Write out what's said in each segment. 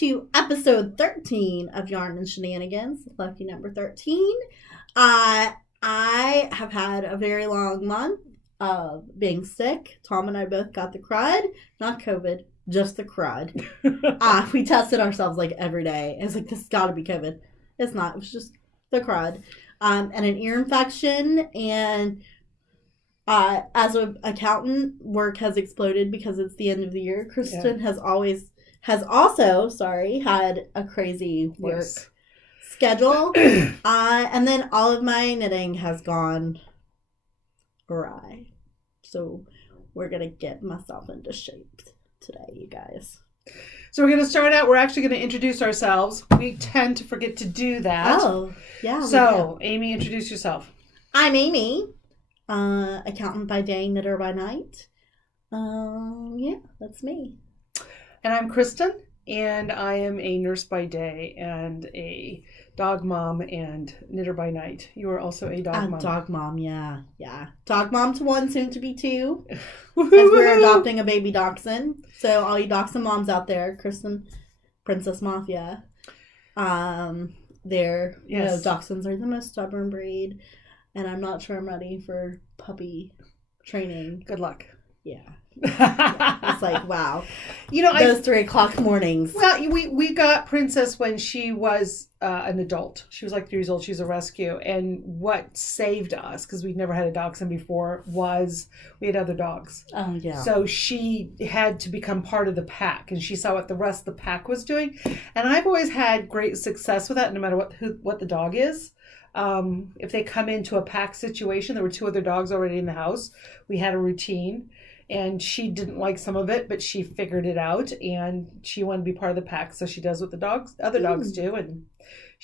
to episode 13 of Yarn and Shenanigans, lucky number 13. I have had a very long month of being sick. Tom and I both got the crud, not COVID, just the crud. We tested ourselves like every day. It's like, this has got to be COVID. It's not. It was just the crud. And an ear infection. And as an accountant, work has exploded because it's the end of the year. Kristin has also had a crazy work schedule. And then all of my knitting has gone awry. So we're going to get myself into shape today, you guys. So we're going to start out. We're actually going to introduce ourselves. We tend to forget to do that. Oh, yeah. So, Amy, introduce yourself. I'm Amy, accountant by day, knitter by night. Yeah, that's me. And I'm Kristin, and I am a nurse by day and a dog mom and knitter by night. You are also a dog mom. Dog mom, yeah. Dog mom to one, soon to be two. As we're adopting a baby dachshund. So all you dachshund moms out there, Kristin, Princess Mafia. Dachshunds are the most stubborn breed, and I'm not sure I'm ready for puppy training. Good luck. Yeah. It's like, wow. Those 3 o'clock mornings. Well, we got Princess when she was an adult. She was like 3 years old. She was a rescue. And what saved us, because we'd never had a dachshund before, was we had other dogs. Oh, yeah. So she had to become part of the pack, and she saw what the rest of the pack was doing. And I've always had great success with that, no matter what the dog is. If they come into a pack situation, there were 2 other dogs already in the house. We had a routine. And she didn't like some of it, but she figured it out, and she wanted to be part of the pack. So she does what the other dogs do, and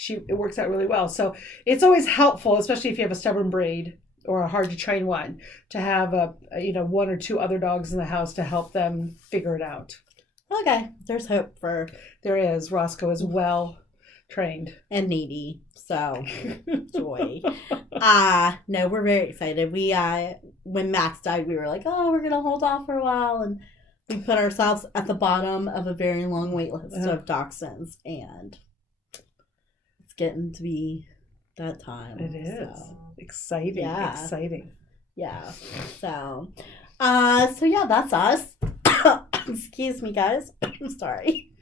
it works out really well. So it's always helpful, especially if you have a stubborn breed or a hard to train one, to have 1 or 2 other dogs in the house to help them figure it out. Okay, there's hope for. There is. Roscoe is well trained and needy, so joy. No, we're very excited. We when Max died, we were like, oh, we're gonna hold off for a while, and we put ourselves at the bottom of a very long wait list of dachshunds, and it's getting to be that time. It is exciting. Yeah. So yeah, that's us. Excuse me, guys. I'm sorry.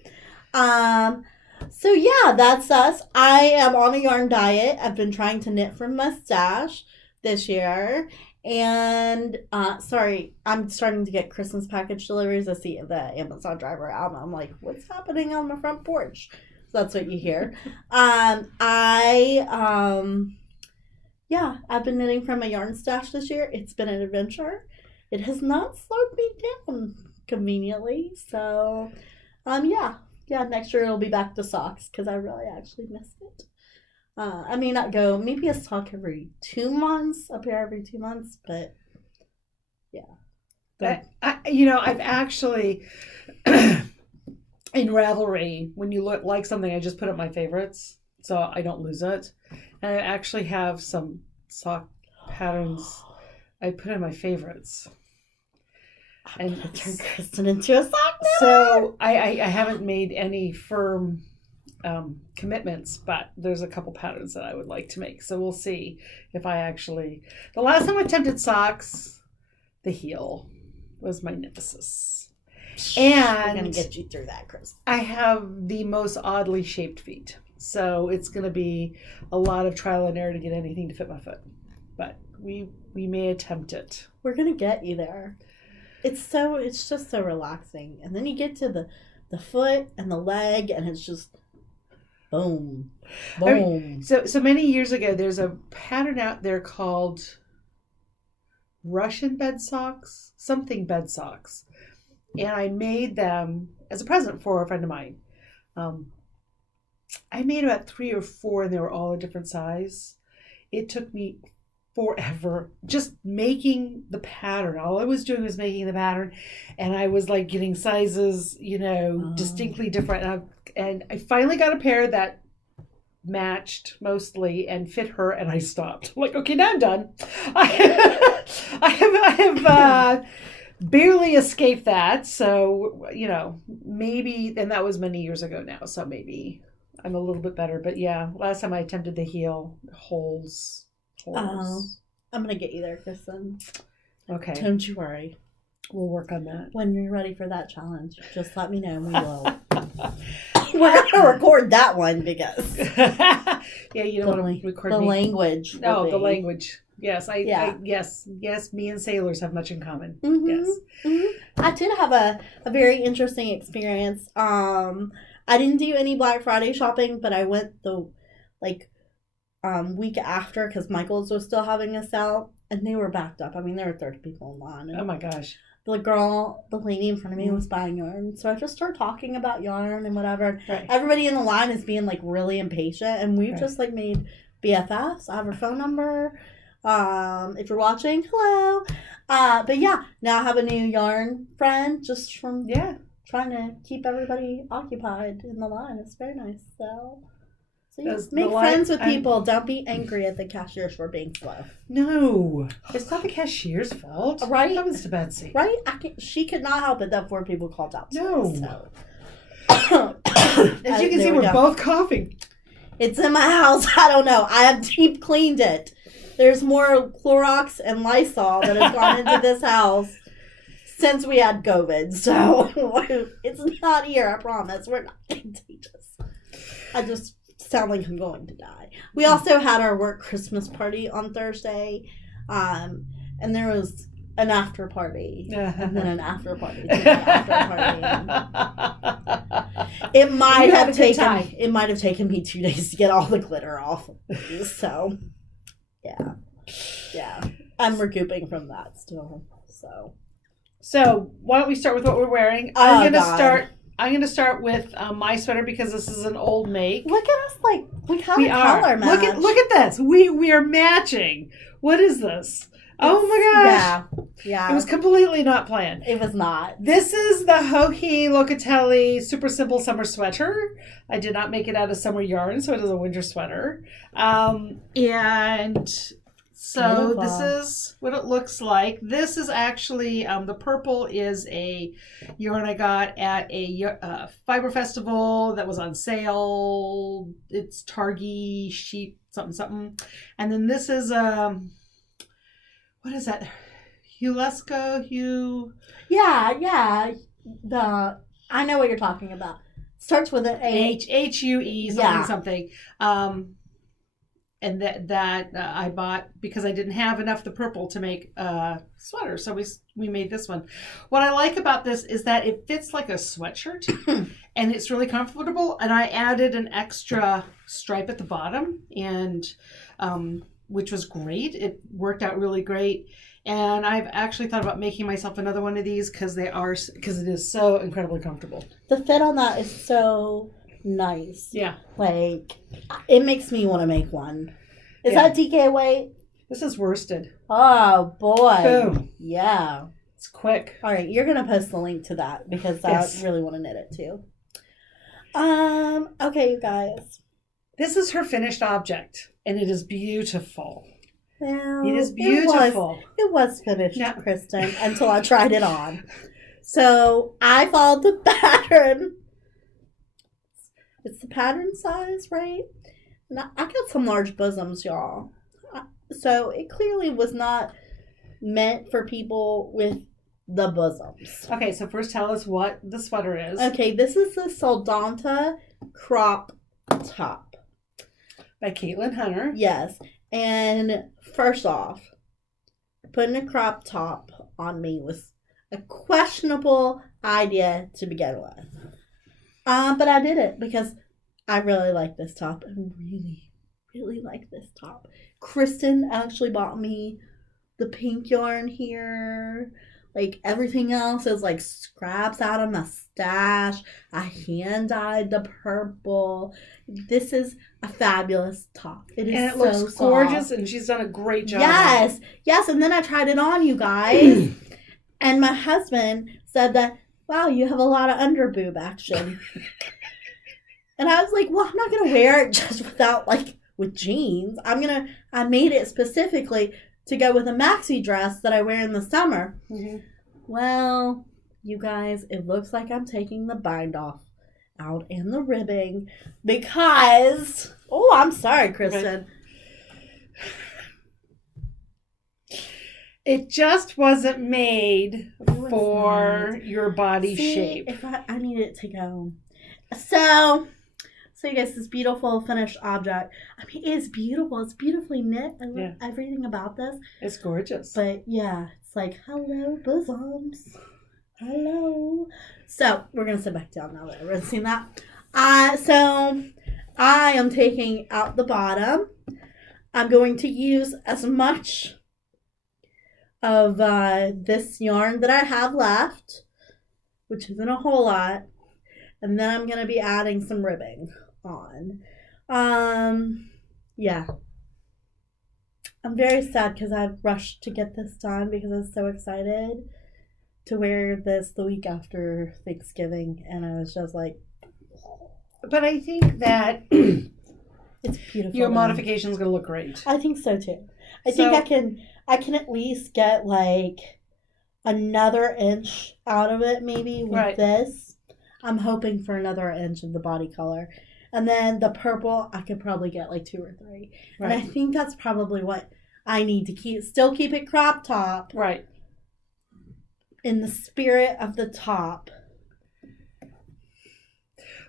So yeah, that's us. I am on a yarn diet. I've been trying to knit from my stash this year. And I'm starting to get Christmas package deliveries. I see the Amazon driver out, and I'm like, what's happening on the front porch? So that's what you hear. I've been knitting from a yarn stash this year. It's been an adventure. It has not slowed me down conveniently. So yeah, next year it'll be back to socks, because I really actually missed it. I may not go, maybe a sock every 2 months, a pair every 2 months, but yeah. I've actually, in Ravelry, when you like something, I just put up my favorites so I don't lose it. And I actually have some sock patterns I put in my favorites. And turn Kristin into a sock knitter. So I haven't made any firm commitments, but there's a couple patterns that I would like to make. So we'll see if I actually. The last time I attempted socks, the heel was my nemesis. And we're gonna get you through that, Chris. I have the most oddly shaped feet, so it's gonna be a lot of trial and error to get anything to fit my foot. But we may attempt it. We're gonna get you there. It's just so relaxing. And then you get to the foot and the leg, and it's just boom. So many years ago, there's a pattern out there called Russian bed socks, something bed socks. And I made them as a present for a friend of mine. I made about 3 or 4, and they were all a different size. It took me forever just making the pattern. All I was doing was making the pattern, and I was like getting sizes, distinctly different. And I finally got a pair that matched mostly and fit her, and I stopped. I'm like, okay, now I'm done. I have barely escaped that. So, maybe, and that was many years ago now. So maybe I'm a little bit better. But yeah, last time I attempted to heal holes. Oh, I'm going to get you there, Kristin. Okay. Don't you worry. We'll work on that. When you're ready for that challenge, just let me know and we will. We're going to record that one because. Yeah, you don't want to record the me. Language. No, the language. Yes, yes, me and sailors have much in common. Mm-hmm. Yes. Mm-hmm. I did have a very interesting experience. I didn't do any Black Friday shopping, but I went the week after because Michael's was still having a sale, and they were backed up. I mean, there were 30 people in line. Oh my gosh. The lady in front of me was buying yarn. So I just started talking about yarn and whatever. Right. Everybody in the line is being really impatient. And we've just made BFFs. I have her phone number. If you're watching, hello. But yeah, now I have a new yarn friend just from trying to keep everybody occupied in the line. It's very nice. So yeah, make friends with people. Don't be angry at the cashiers for being slow. No, it's not the cashier's fault. Right? What happens to Betsy? Right? She could not help it that 4 people called out. No. So. As you can see, we're both coughing. It's in my house. I don't know. I have deep cleaned it. There's more Clorox and Lysol that has gone into this house since we had COVID. So it's not here. I promise. We're not contagious. I just sound like I'm going to die. We also had our work Christmas party on Thursday, and there was an after party, and then an after party, to the after party. It might have taken me 2 days to get all the glitter off. So, yeah, I'm recouping from that still. So why don't we start with what we're wearing? I'm gonna start with my sweater because this is an old make. Look at us, we kind of color match. Look at this. We are matching. What is this? Oh my gosh. Yeah. It was completely not planned. It was not. This is the Joji Locatelli Super Simple Summer Sweater. I did not make it out of summer yarn, so it is a winter sweater. And so this is what it looks like. This is actually, the purple is a yarn I got at a fiber festival that was on sale. It's Targi Sheep something. And then this is, what is that? Yeah. I know what you're talking about. Starts with an H. Hue something. And that I bought because I didn't have enough of the purple to make a sweater. So we made this one. What I like about this is that it fits like a sweatshirt and it's really comfortable. And I added an extra stripe at the bottom, and which was great. It worked out really great. And I've actually thought about making myself another one of these because it is so incredibly comfortable. The fit on that is so nice. Yeah. It makes me want to make one. Is that DK weight? This is worsted. Oh, boy. Boom. Yeah. It's quick. All right. You're going to post the link to that because I really want to knit it too. Okay, you guys. This is her finished object, and it is beautiful. Well, it is beautiful. It was finished, Kristin, until I tried it on. So I followed the pattern. It's the pattern size, right? And I got some large bosoms, y'all. So it clearly was not meant for people with the bosoms. Okay, so first tell us what the sweater is. Okay, this is the Soldanta Crop top. By Caitlin Hunter. Yes. And first off, putting a crop top on me was a questionable idea to begin with. But I did it because I really like this top. I really, really like this top. Kristin actually bought me the pink yarn here. Everything else is scraps out of my stash. I hand dyed the purple. This is a fabulous top. It looks gorgeous, and she's done a great job. Yes. And then I tried it on, you guys. And my husband said that, wow, you have a lot of under boob action. And I was like, well, I'm not going to wear it just with jeans. I made it specifically to go with a maxi dress that I wear in the summer. Mm-hmm. Well, you guys, it looks like I'm taking the bind off out and the ribbing because... Oh, I'm sorry, Kristin. It just wasn't made for your body shape. If I need it to go. So you guys, this beautiful finished object. I mean, it's beautiful. It's beautifully knit. I love everything about this. It's gorgeous. But yeah, it's like, hello, bosoms. Hello. So we're going to sit back down now that everyone's seen that. So I am taking out the bottom. I'm going to use as much of this yarn that I have left, which isn't a whole lot. And then I'm going to be adding some ribbing on. Yeah. I'm very sad because I've rushed to get this done because I was so excited to wear this the week after Thanksgiving. And I was just like... But I think that it's beautiful. Your modification is going to look great. I think so too. I think I can at least get like another inch out of it maybe with this. I'm hoping for another inch of the body color. And then the purple, I could probably get like 2 or 3. Right. And I think that's probably what I need to still keep it crop top. Right. In the spirit of the top.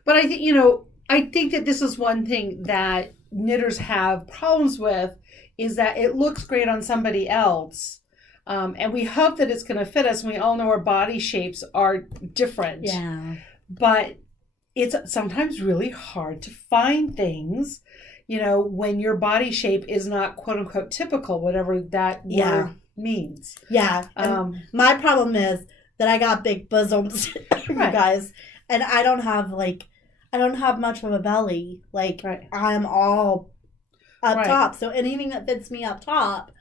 But I think that this is one thing that knitters have problems with, is that it looks great on somebody else. And we hope that it's going to fit us. And we all know our body shapes are different. Yeah. But it's sometimes really hard to find things, when your body shape is not quote unquote typical, whatever that word means. Yeah. My problem is that I got big bosoms, you guys, and I don't have much of a belly. I'm all up top. So anything that fits me up top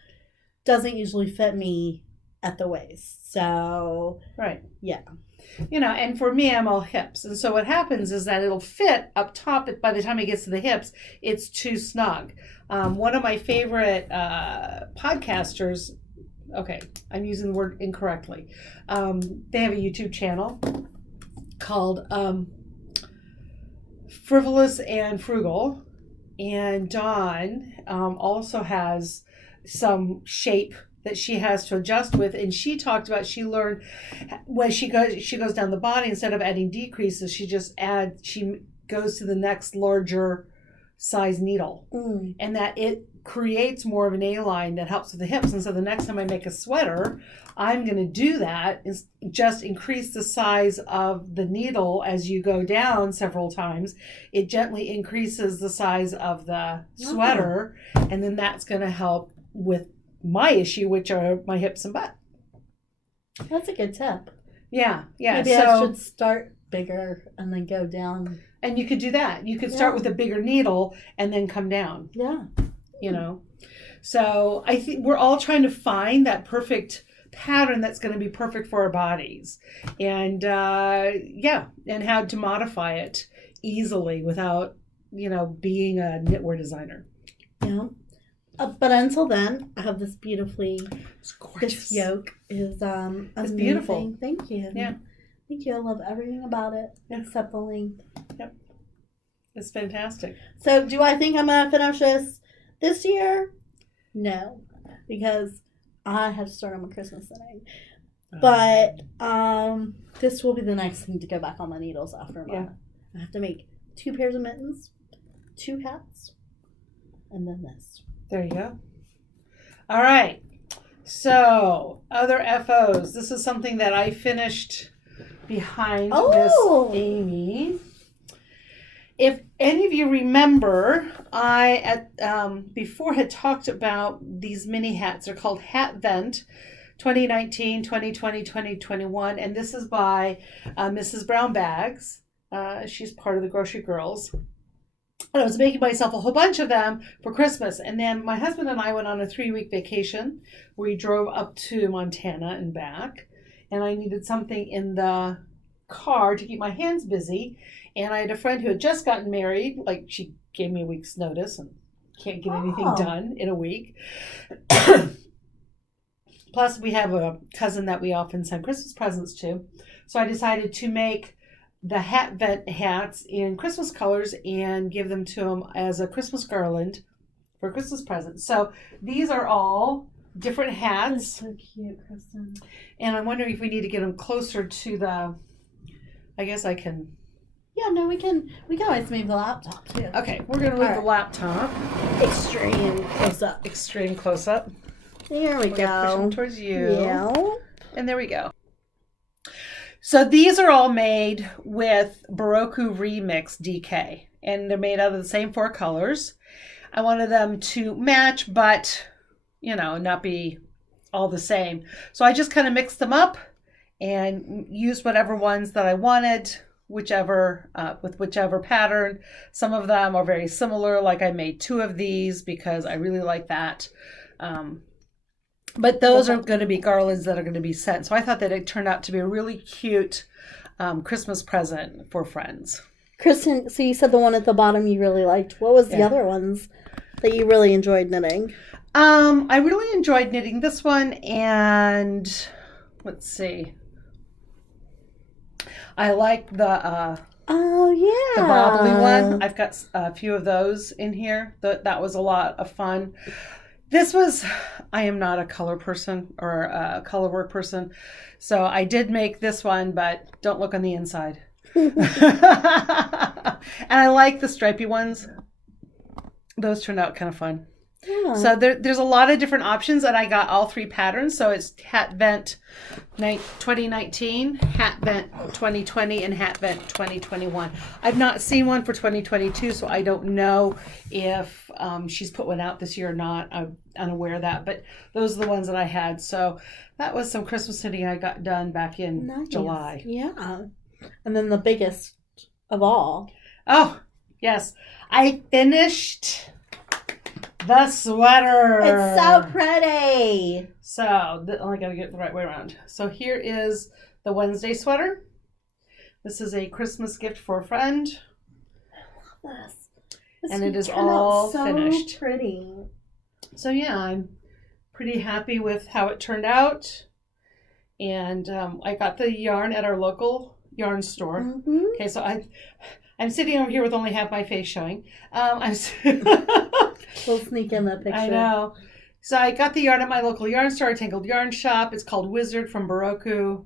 doesn't usually fit me at the waist. So, yeah. And for me, I'm all hips. And so what happens is that it'll fit up top. By the time it gets to the hips, it's too snug. One of my favorite podcasters, okay, I'm using the word incorrectly. They have a YouTube channel called Frivolous and Frugal. And Dawn also has some shape that she has to adjust with, and she talked about she learned when she goes down the body, instead of adding decreases, she goes to the next larger size needle, and that it creates more of an A-line that helps with the hips. And so the next time I make a sweater, I'm going to do that, is just increase the size of the needle as you go down several times. It gently increases the size of the sweater, and then that's going to help with my issue, which are my hips and butt. That's a good tip. Yeah. Maybe I should start bigger and then go down. And you could do that. You could start with a bigger needle and then come down. Yeah. So I think we're all trying to find that perfect pattern that's going to be perfect for our bodies. And and how to modify it easily without, being a knitwear designer. Yeah. But until then, I have this beautifully. It's gorgeous. This yoke is it's beautiful. Thank you. Yeah. Thank you. I love everything about it except the length. Yep. It's fantastic. So, do I think I'm gonna finish this year? No, because I have to start on my Christmas knitting. But this will be the next thing to go back on my needles after a month. I have to make 2 pairs of mittens, 2 hats, and then this. There you go. All right. So, other FOs. This is something that I finished behind Miss Amy. If any of you remember, I before had talked about these mini hats. They're called Hat Vent 2019, 2020, 2021. And this is by Mrs. Brown Bags. She's part of the Grocery Girls. And I was making myself a whole bunch of them for Christmas. And then my husband and I went on a 3-week vacation. We drove up to Montana and back. And I needed something in the car to keep my hands busy. And I had a friend who had just gotten married. She gave me a week's notice and can't get anything done in a week. Plus, we have a cousin that we often send Christmas presents to. So I decided to make the hat vent hats in Christmas colors and give them to him as a Christmas garland for Christmas presents. So these are all different hats. That's so cute, Kristin. And I'm wondering if we need to get them closer to the, I guess I can. Yeah, no, we can always move the laptop too. Okay, we're going to move the laptop. Extreme close up. Extreme close up. There we Push go. them towards you. Yeah. And there we go. So these are all made with Baroku Remix DK. And they're made out of the same 4 colors. I wanted them to match, but, not be all the same. So I just kind of mixed them up and used whatever ones that I wanted, with whichever pattern. Some of them are very similar, like I made 2 of these because I really like that. But those are going to be garlands that are going to be sent. So I thought that it turned out to be a really cute Christmas present for friends. Kristin, so you said the one at the bottom you really liked. What was the other ones that you really enjoyed knitting? I really enjoyed knitting this one, and let's see. I like the the bobbly one. I've got a few of those in here. That was a lot of fun. I am not a color person or a color work person, so I did make this one, but don't look on the inside. And I like the stripy ones. Those turned out kind of fun. Yeah. So there's a lot of different options, and I got all 3 patterns. So it's Hat Vent 2019, Hat Vent 2020, and Hat Vent 2021. I've not seen one for 2022, so I don't know if she's put one out this year or not. I'm unaware of that, but those are the ones that I had. So that was some Christmas knitting I got done back in July. Yeah. And then the biggest of all. Oh, yes. I finished the sweater. It's so pretty. So, I gotta get it the right way around. So here is the Wednesday sweater. This is a Christmas gift for a friend. I love this. And it is all finished. So pretty. So yeah, I'm pretty happy with how it turned out. And I got the yarn at our local yarn store. Mm-hmm. Okay, so I'm sitting over here with only half my face showing. We'll sneak in that picture. I know. So I got the yarn at my local yarn store, Tangled Yarn Shop. It's called Wizard from Baroku.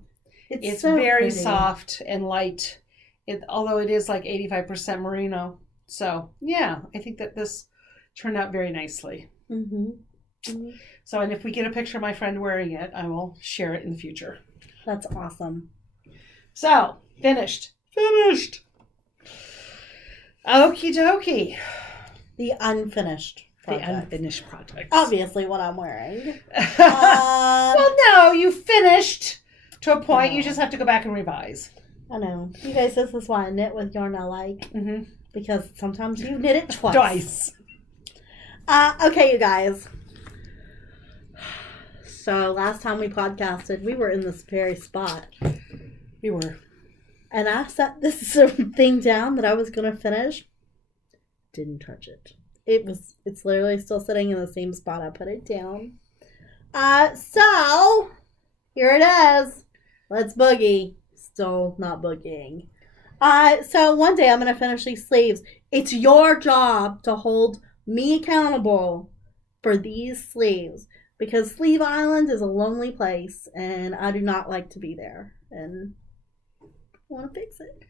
It's so very pretty. Soft and light, although it is like 85% merino. So yeah, I think that this turned out very nicely. Mm-hmm. Mm-hmm. So, and if we get a picture of my friend wearing it, I will share it in the future. That's awesome. So, finished. Okie dokie. The unfinished project. The unfinished project. Obviously what I'm wearing. Well, no, you finished to a point. You just have to go back and revise. I know. You guys, this is why I knit with yarn I like. Mm-hmm. Because sometimes you knit it twice. Okay, you guys. So last time we podcasted, we were in this very spot. We were. And I set this thing down that I was going to finish. Didn't touch it. It's literally still sitting in the same spot I put it down. So here it is. Let's boogie. Still not boogieing. So one day I'm going to finish these sleeves. It's your job to hold me accountable for these sleeves, because Sleeve Island is a lonely place and I do not like to be there, and I want to fix it.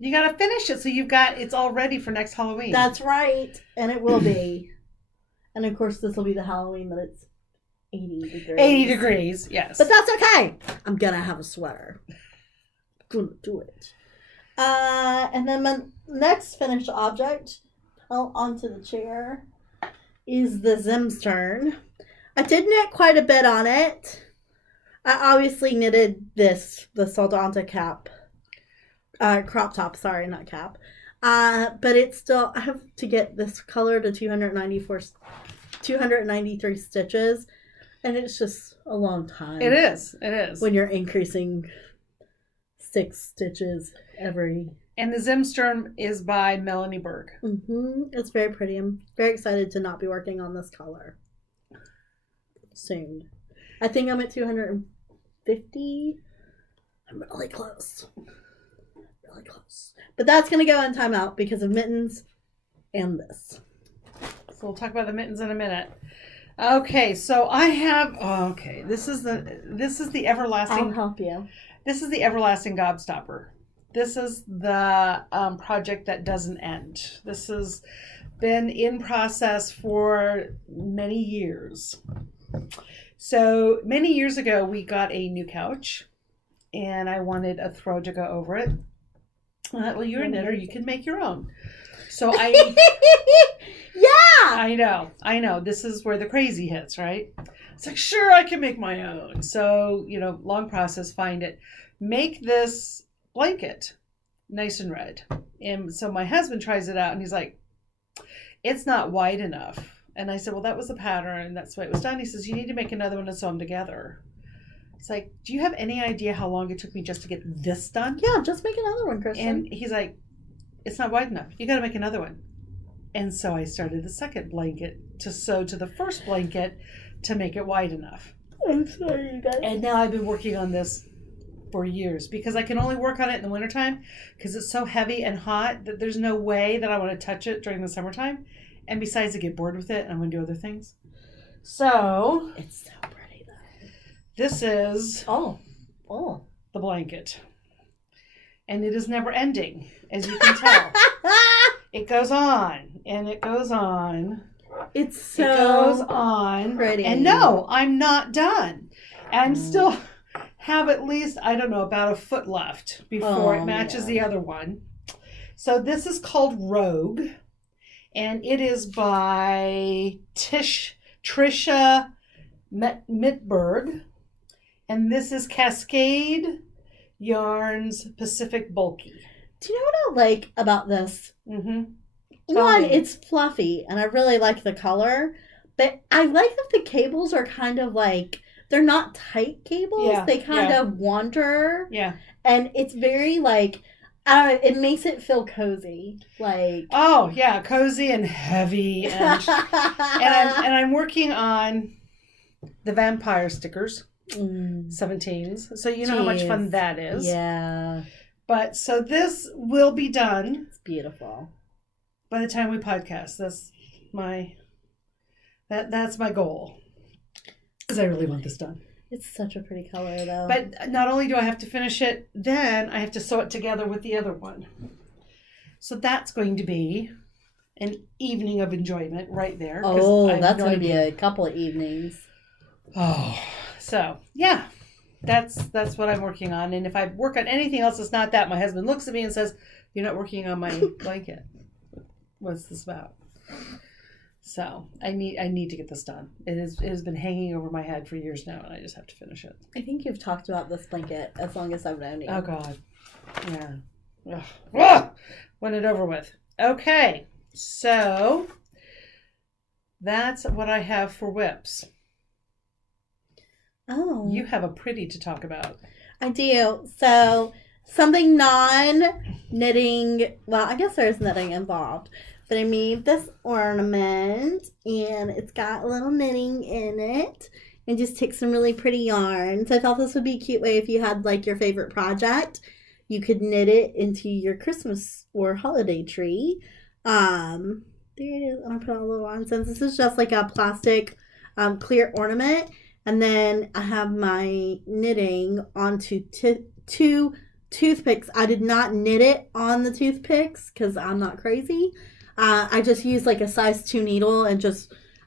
You got to finish it so it's all ready for next Halloween. That's right. And it will be. And of course this will be the Halloween that it's 80 degrees. 80 degrees, yes. But that's okay. I'm going to have a sweater. I'm going to do it. And then my next finished object onto the chair is the Zimtstern. I did knit quite a bit on it. I obviously knitted the Soldanta crop top, sorry, not cap. But it's still, I have to get this color to 293 stitches, and it's just a long time. It is. When you're increasing 6 stitches every. And the Zimtstern is by Melanie Berg. Mm-hmm. It's very pretty. I'm very excited to not be working on this color soon. I think I'm at 250. I'm really close. Really close. But that's going to go in timeout because of mittens and this. So we'll talk about the mittens in a minute. Okay, so I have. This is the everlasting. I'll help you. This is the everlasting gobstopper. This is the project that doesn't end. This has been in process for many years. So many years ago, we got a new couch, and I wanted a throw to go over it. I thought, well, you're a knitter, you can make your own. So I. Yeah! I know. This is where the crazy hits, right? It's like, sure, I can make my own. So, long process, find it. Make this blanket nice and red. And so my husband tries it out, and he's like, it's not wide enough. And I said, well, that was the pattern. That's why it was done. He says, you need to make another one and sew them together. It's like, do you have any idea how long it took me just to get this done? Yeah, just make another one, Kristin. And he's like, it's not wide enough. You got to make another one. And so I started the second blanket to sew to the first blanket to make it wide enough. I'm sorry, you guys. And now I've been working on this for years because I can only work on it in the wintertime because it's so heavy and hot that there's no way that I want to touch it during the summertime. And besides, I get bored with it and I'm going to do other things. So it's so pretty, though. This is the blanket. And it is never ending, as you can tell. It goes on, and it goes on. It goes on. Pretty. And no, I'm not done. I'm still have at least, I don't know, about a foot left before it matches the other one. So this is called Rogue, and it is by Trisha Mitberg. And this is Cascade Yarns Pacific Bulky. Do you know what I like about this? Mm-hmm. One, it's fluffy, and I really like the color. But I like that the cables are kind of like, they're not tight cables. Yeah, they kind of wander. Yeah. And it's very like, I don't know, it makes it feel cozy. Like, oh, yeah, cozy and heavy. And I'm working on the vampire stickers. 17s. So you know how much fun that is. Yeah. But so this will be done. It's beautiful. By the time we podcast. That's my goal. Because I really want this done. It's such a pretty color though. But not only do I have to finish it, then I have to sew it together with the other one. So that's going to be an evening of enjoyment right there. Oh, that's going to be a couple of evenings. Oh, so yeah. That's what I'm working on. And if I work on anything else that's not that, my husband looks at me and says, you're not working on my blanket. What's this about? So I need to get this done. It has been hanging over my head for years now, and I just have to finish it. I think you've talked about this blanket as long as I've known you. Oh, God. Yeah. Ugh. Want it over with. Okay. So that's what I have for whips. Oh. You have a pretty to talk about. I do. So, something non-knitting. Well, I guess there's knitting involved. But I made this ornament, and it's got a little knitting in it. And just take some really pretty yarn. So I thought this would be a cute way if you had, like, your favorite project. You could knit it into your Christmas or holiday tree. There it is. And I put a little on. Since this is just, like, a plastic clear ornament. And then I have my knitting onto two toothpicks. I did not knit it on the toothpicks because I'm not crazy. I just used like a size 2 needle and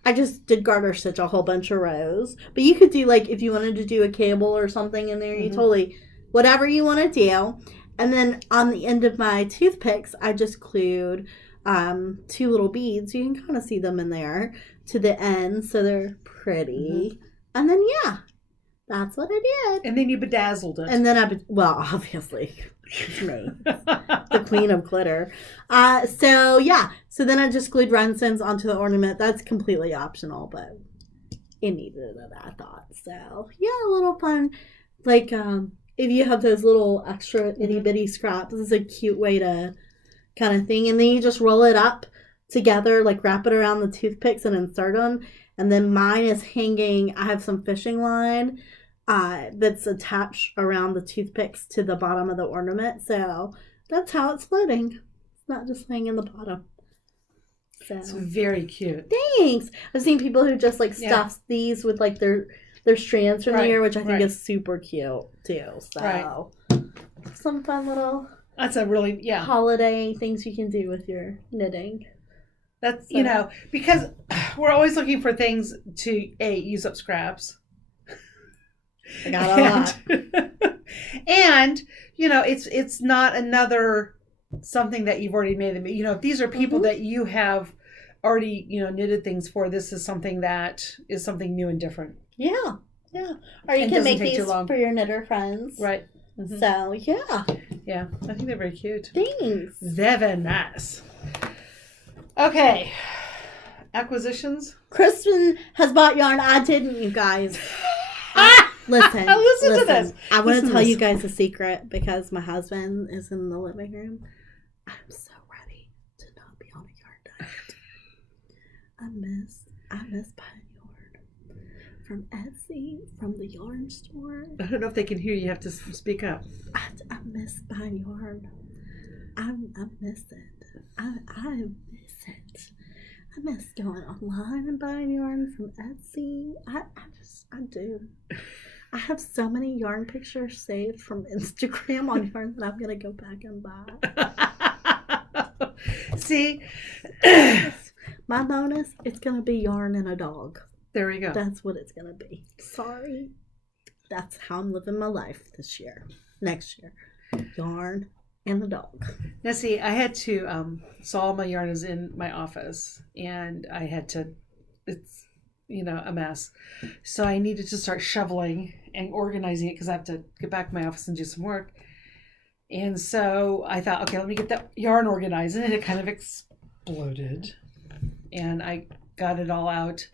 I just did garter stitch a whole bunch of rows. But you could do like if you wanted to do a cable or something in there, you totally, whatever you want to do. And then on the end of my toothpicks, I just glued 2 little beads. You can kind of see them in there to the end, so they're pretty. And then, yeah, that's what I did. And then you bedazzled it. And then obviously, me, the queen of glitter. So, yeah. So then I just glued rhinestones onto the ornament. That's completely optional, but it needed it, I thought. So, yeah, a little fun. Like, if you have those little extra itty-bitty scraps, this is a cute way to kind of thing. And then you just roll it up together, like wrap it around the toothpicks and insert them. And then mine is hanging. I have some fishing line that's attached around the toothpicks to the bottom of the ornament. So that's how it's floating. It's not just laying in the bottom. So. It's very cute. Thanks. I've seen people who just like stuff these with like their strands from the ear, which I think is super cute too. So some fun little that's a really holiday things you can do with your knitting. That's because we're always looking for things to use up scraps. I got a lot. And it's not another something that you've already made them. If these are people that you have already knitted things for, this is something that is something new and different. Yeah. Or you can make these for your knitter friends. Right. Mm-hmm. So yeah, I think they're very cute. Thanks. They're very nice. Okay, acquisitions. Kristin has bought yarn. I didn't, you guys. Listen to this. I want to tell you guys a secret because my husband is in the living room. I'm so ready to not be on a yarn diet. I miss buying yarn from Etsy, from the yarn store. I don't know if they can hear you. You have to speak up. I miss buying yarn. I miss it. I miss it. I miss going online and buying yarn from Etsy. I do. I have so many yarn pictures saved from Instagram on yarn that I'm going to go back and buy. See? My bonus, it's going to be yarn and a dog. There we go. That's what it's going to be. Sorry. That's how I'm living my life this year. Next year. Yarn and a dog. Now see, I had to, so all my yarn is in my office and I had to, it's, a mess. So I needed to start shoveling and organizing it because I have to get back to my office and do some work. And so I thought, okay, let me get that yarn organized, and it kind of exploded. And I got it all out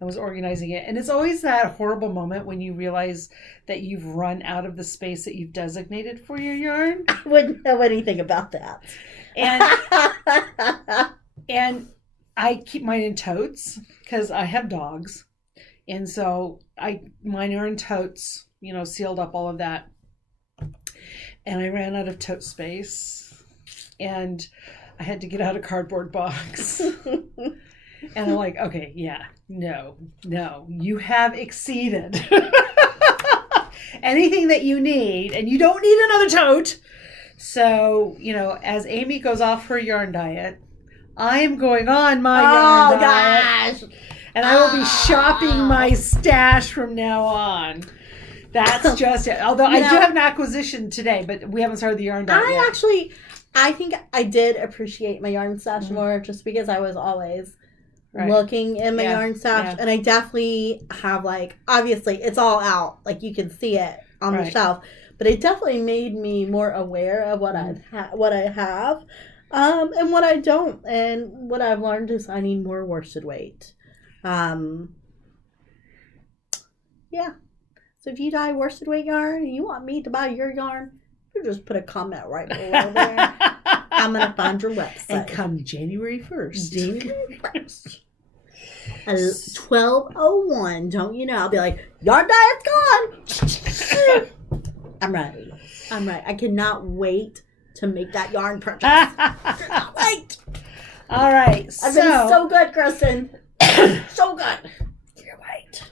and was organizing it. And it's always that horrible moment when you realize that you've run out of the space that you've designated for your yarn. I wouldn't know anything about that. And I keep mine in totes because I have dogs. And so mine are in totes, sealed up, all of that. And I ran out of tote space. And I had to get out a cardboard box. And I'm like, okay, no, you have exceeded anything that you need, and you don't need another tote. So, as Amy goes off her yarn diet, I am going on my yarn diet. Gosh. And I will be shopping my stash from now on. That's just it. Although I do have an acquisition today, but we haven't started the yarn diet yet. I think I did appreciate my yarn stash more just because I was always looking in my yarn stash. Yeah. And I definitely have obviously it's all out. You can see it on the shelf. But it definitely made me more aware of what I have and what I don't. And what I've learned is I need more worsted weight. Yeah. So if you dye worsted weight yarn and you want me to buy your yarn, you just put a comment right below there. I'm going to find your website. And come January 1st. January 1st. 12:01, don't you know? I'll be like, yarn diet's gone. I'm ready. I cannot wait to make that yarn purchase. Cannot wait. All right. I've been so good, Kristin. So good. You're right.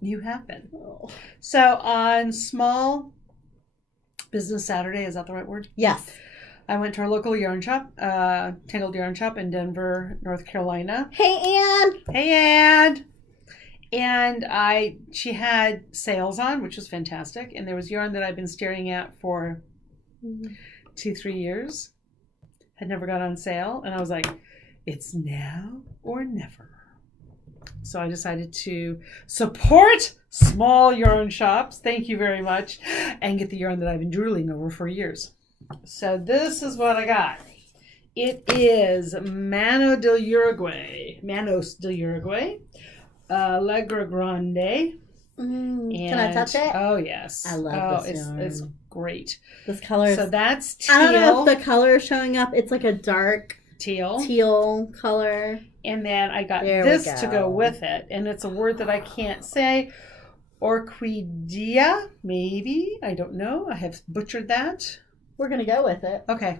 You have been. Oh. So on Small Business Saturday, is that the right word? Yes. I went to our local yarn shop, Tangled Yarn Shop in Denver, North Carolina. Hey, Ann. And she had sales on, which was fantastic. And there was yarn that I've been staring at for 2-3 years. Had never got on sale. And I was like, it's now or never. So I decided to support small yarn shops. Thank you very much. And get the yarn that I've been drooling over for years. So this is what I got. It is Manos del Uruguay. Alegria Grande. Can I touch it? Oh, yes. I love this yarn. It's great. This color. So that's teal. I don't know if the color is showing up. It's like a dark teal color. And then I got There this we to go. go with it. And it's a word that I can't say. Orquídea, maybe. I don't know. I have butchered that. We're going to go with it. Okay.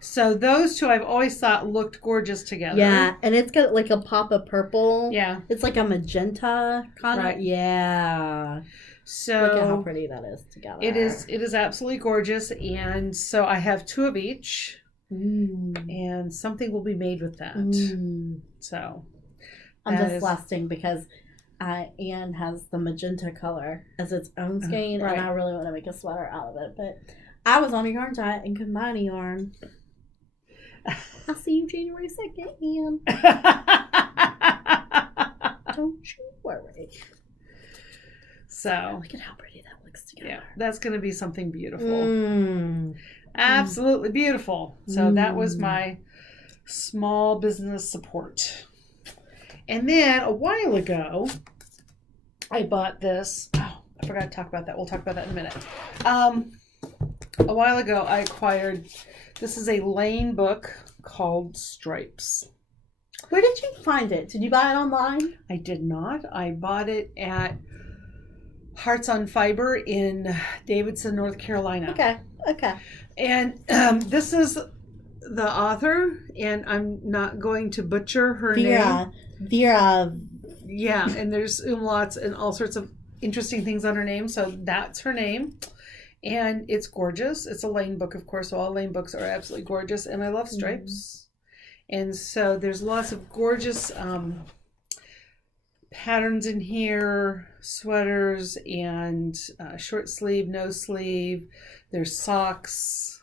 So those two I've always thought looked gorgeous together. Yeah, and it's got like a pop of purple. Yeah. It's like a magenta kind of. Right. Yeah. So look at how pretty that is together. It is absolutely gorgeous. And so I have two of each. And something will be made with that. So I'm just lasting because Anne has the magenta color as its own skein, right. and I really want to make a sweater out of it. But I was on a yarn diet and couldn't buy any yarn. I'll see you January 2nd, Anne. Don't you worry. So look at how pretty that looks together. Yeah, that's going to be something beautiful. Absolutely beautiful. So that was my small business support. And then a while ago, I bought this. Oh, I forgot to talk about that. We'll talk about that in a minute. A while ago, I acquired, this is a Lane book called Stripes. Where did you find it? Did you buy it online? I did not. I bought it at Hearts on Fiber in Davidson, North Carolina. Okay. And this is the author, and I'm not going to butcher her name. Vera. Yeah, and there's umlauts and all sorts of interesting things on her name, so that's her name. And it's gorgeous. It's a Lane book, of course, so all Lane books are absolutely gorgeous, and I love stripes. And so there's lots of gorgeous patterns in here, sweaters and short sleeve, no sleeve. There's socks,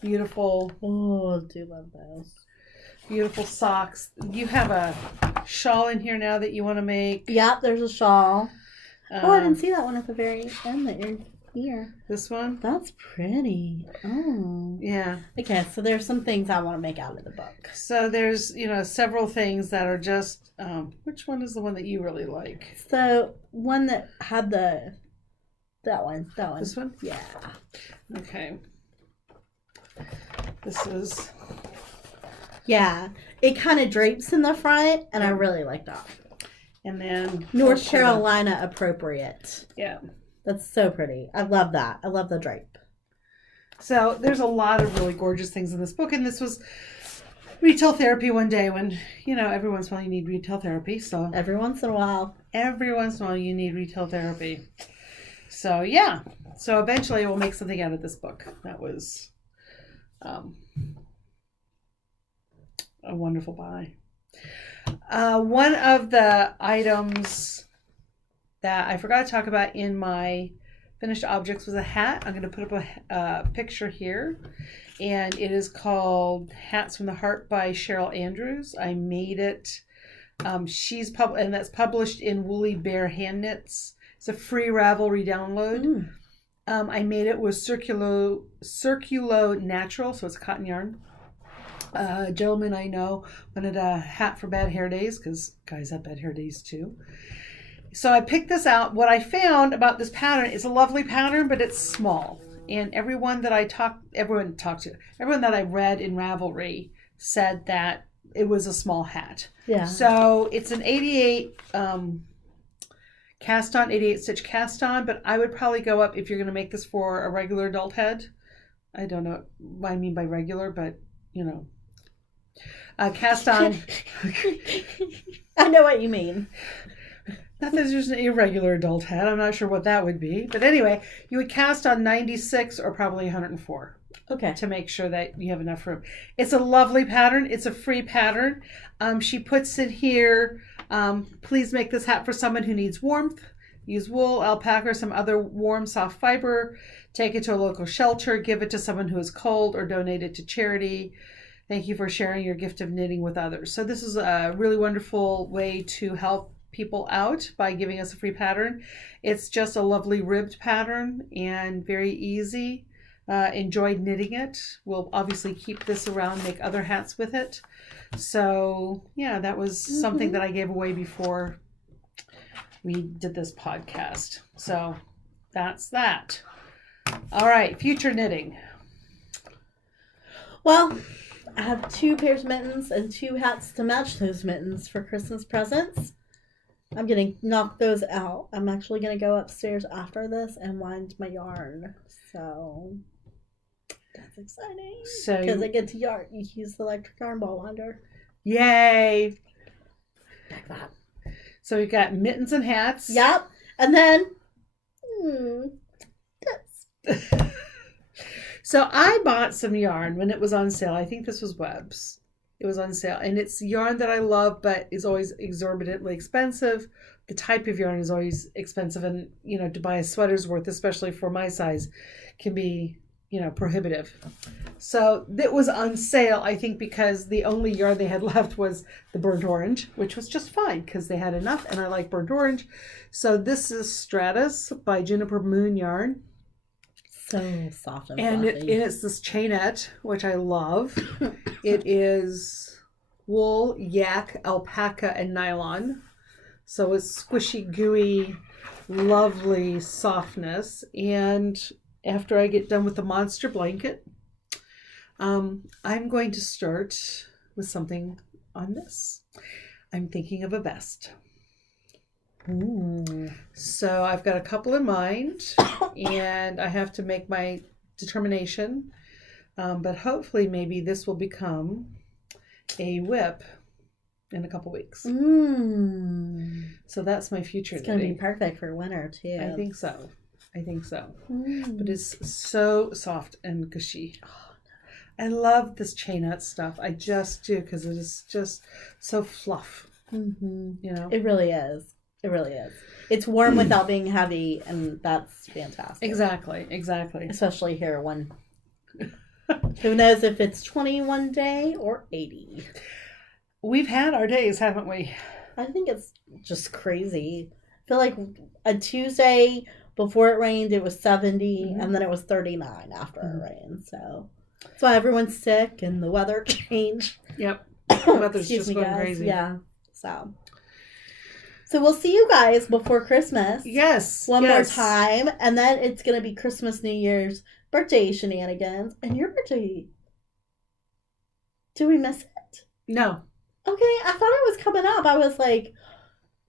beautiful. Oh, I do love those. Beautiful socks. You have a shawl in here now that you want to make. Yep, there's a shawl. I didn't see that one at the very end that you're here. This one? That's pretty. Oh. Yeah. Okay, so there's some things I want to make out of the book. So there's, several things that are just, which one is the one that you really like? So one that had that one. This one? Yeah. Okay. This is... Yeah, it kind of drapes in the front, and I really like that. And then... North Carolina appropriate. Yeah. That's so pretty. I love that. I love the drape. So there's a lot of really gorgeous things in this book, and this was retail therapy one day when, every once in a while you need retail therapy. So every once in a while you need retail therapy. So yeah. So eventually we'll make something out of this book. That was a wonderful buy. One of the items that I forgot to talk about in my finished objects was a hat. I'm going to put up a picture here, and it is called Hats from the Heart by Cheryl Andrews. I made it. She's and that's published in Woolly Bear Hand Knits. It's a free Ravelry download. I made it with Circulo Natural, so it's cotton yarn. A gentleman I know wanted a hat for bad hair days because guys have bad hair days too. So I picked this out. What I found about this pattern is a lovely pattern, but it's small. And everyone that I everyone that I read in Ravelry said that it was a small hat. Yeah. So it's an 88 cast on, 88 stitch cast on, but I would probably go up if you're going to make this for a regular adult head. I don't know what I mean by regular, but cast on. I know what you mean. Not that there's an irregular adult head. I'm not sure what that would be. But anyway, you would cast on 96 or probably 104. Okay. To make sure that you have enough room. It's a lovely pattern. It's a free pattern. She puts it here. Please make this hat for someone who needs warmth. Use wool, alpaca, or some other warm, soft fiber. Take it to a local shelter. Give it to someone who is cold, or donate it to charity. Thank you for sharing your gift of knitting with others. So this is a really wonderful way to help people out by giving us a free pattern. It's just a lovely ribbed pattern and very easy. Enjoyed knitting it. We'll obviously keep this around, make other hats with it. So yeah, that was something that I gave away before we did this podcast. So that's that. All right, future knitting. Well, I have 2 pairs of mittens and 2 hats to match those mittens for Christmas presents. I'm going to knock those out. I'm actually going to go upstairs after this and wind my yarn. So that's exciting. Because I get to use the electric yarn ball winder. Yay! Like that. So we've got mittens and hats. Yep. And then, this. So I bought some yarn when it was on sale. I think this was Webb's. It was on sale. And it's yarn that I love, but is always exorbitantly expensive. The type of yarn is always expensive. And, to buy a sweater's worth, especially for my size, can be, prohibitive. So it was on sale, I think, because the only yarn they had left was the burnt orange, which was just fine because they had enough. And I like burnt orange. So this is Stratus by Juniper Moon Yarn. So soft and fluffy. And it's this chainette, which I love. It is wool, yak, alpaca, and nylon. So it's squishy, gooey, lovely softness. And after I get done with the monster blanket, I'm going to start with something on this. I'm thinking of a vest. Ooh. So I've got a couple in mind, and I have to make my determination. But hopefully maybe this will become a whip in a couple weeks. So that's my future. It's going to be perfect for winter too. I think so. But it's so soft and gushy. I love this chainette stuff. I just do, because it is just so fluff. It really is. It really is. It's warm without being heavy, and that's fantastic. Exactly. Especially here when who knows if it's 21 day or 80. We've had our days, haven't we? I think it's just crazy. I feel like a Tuesday before it rained, it was 70, and then it was 39 after it rained. So that's why everyone's sick and the weather changed. Yep. The weather's just going crazy. Yeah. So we'll see you guys before Christmas. Yes. One more time. And then it's going to be Christmas, New Year's, birthday shenanigans. And your birthday. Do we miss it? No. Okay. I thought it was coming up. I was like,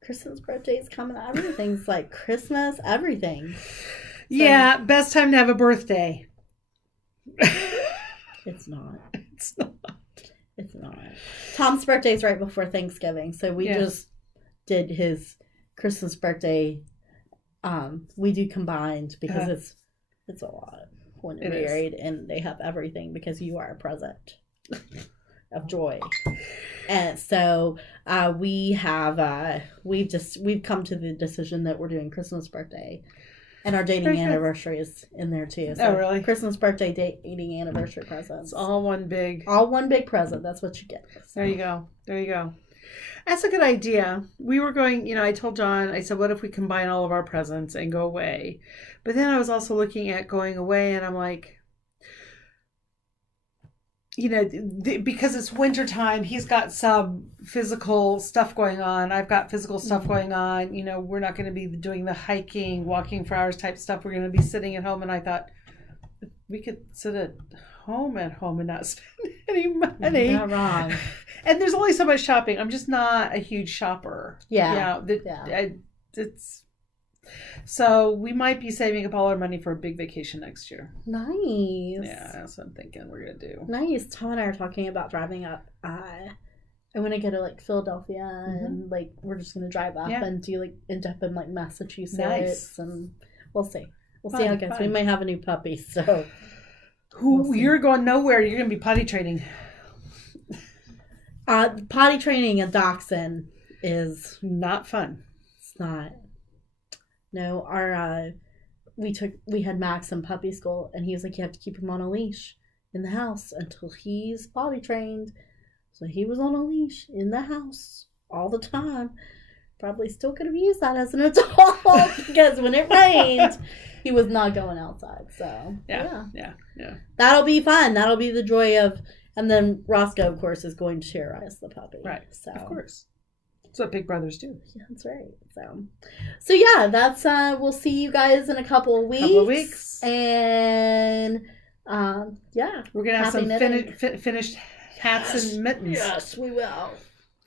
Kristen's birthday's coming up. Everything's like Christmas, everything. So, yeah. Best time to have a birthday. It's not. Tom's birthday's right before Thanksgiving. So we just did his Christmas birthday. We do combined because it's a lot when you're married and they have everything because you are a present of joy. And so we've come to the decision that we're doing Christmas birthday, and our dating anniversary is in there too. So really? Christmas birthday, dating anniversary presents. It's all one big present. That's what you get. So. There you go. That's a good idea. We were going, I told John, I said, what if we combine all of our presents and go away? But then I was also looking at going away, and I'm like, because it's wintertime, he's got some physical stuff going on. I've got physical stuff going on. We're not going to be doing the hiking, walking for hours type stuff. We're going to be sitting at home. And I thought, we could sit at home and not spend any money. You're not wrong. And there's only so much shopping. I'm just not a huge shopper. Yeah. So we might be saving up all our money for a big vacation next year. Nice. Yeah, that's what I'm thinking we're going to do. Nice. Tom and I are talking about driving up. I want to go to Philadelphia and we're just going to drive up and do end up in Massachusetts. Nice. And we'll see. We'll see how it goes. We might have a new puppy, so. You're going nowhere. You're going to be potty training. Potty training a dachshund is not fun. It's not. No, we had Max in puppy school, and he was like, you have to keep him on a leash in the house until he's potty trained. So he was on a leash in the house all the time. Probably still could have used that as an adult because when it rained, he was not going outside. So yeah. That'll be fun. That'll be the joy of. And then Roscoe, of course, is going to terrorize the puppy. Right. So of course. That's what big brothers do. Yeah, that's right. So yeah, that's we'll see you guys in a couple of weeks. And yeah, we're gonna have some finished hats and mittens. Yes, we will.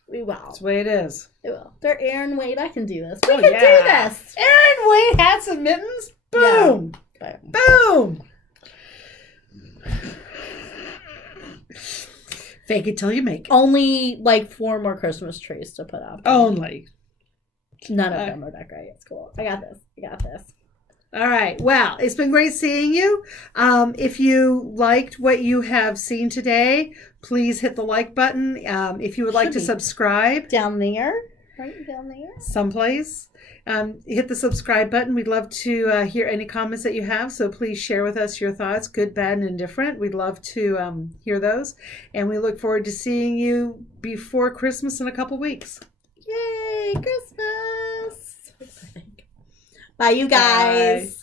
We will. That's the way it is. We will. They're Aaron Wade. I can do this. We can do this. Aaron Wade hats and mittens. Boom. Yeah. Boom. Fake it till you make it. Only like 4 more Christmas trees to put up. Only. None of them are decorated. It's cool. I got this. All right. Well, it's been great seeing you. If you liked what you have seen today, please hit the like button. If you would like to subscribe. Down there. Right down there. Someplace. Hit the subscribe button. We'd love to hear any comments that you have. So please share with us your thoughts, good, bad, and indifferent. We'd love to hear those. And we look forward to seeing you before Christmas in a couple weeks. Yay, Christmas. Bye, you guys. Bye.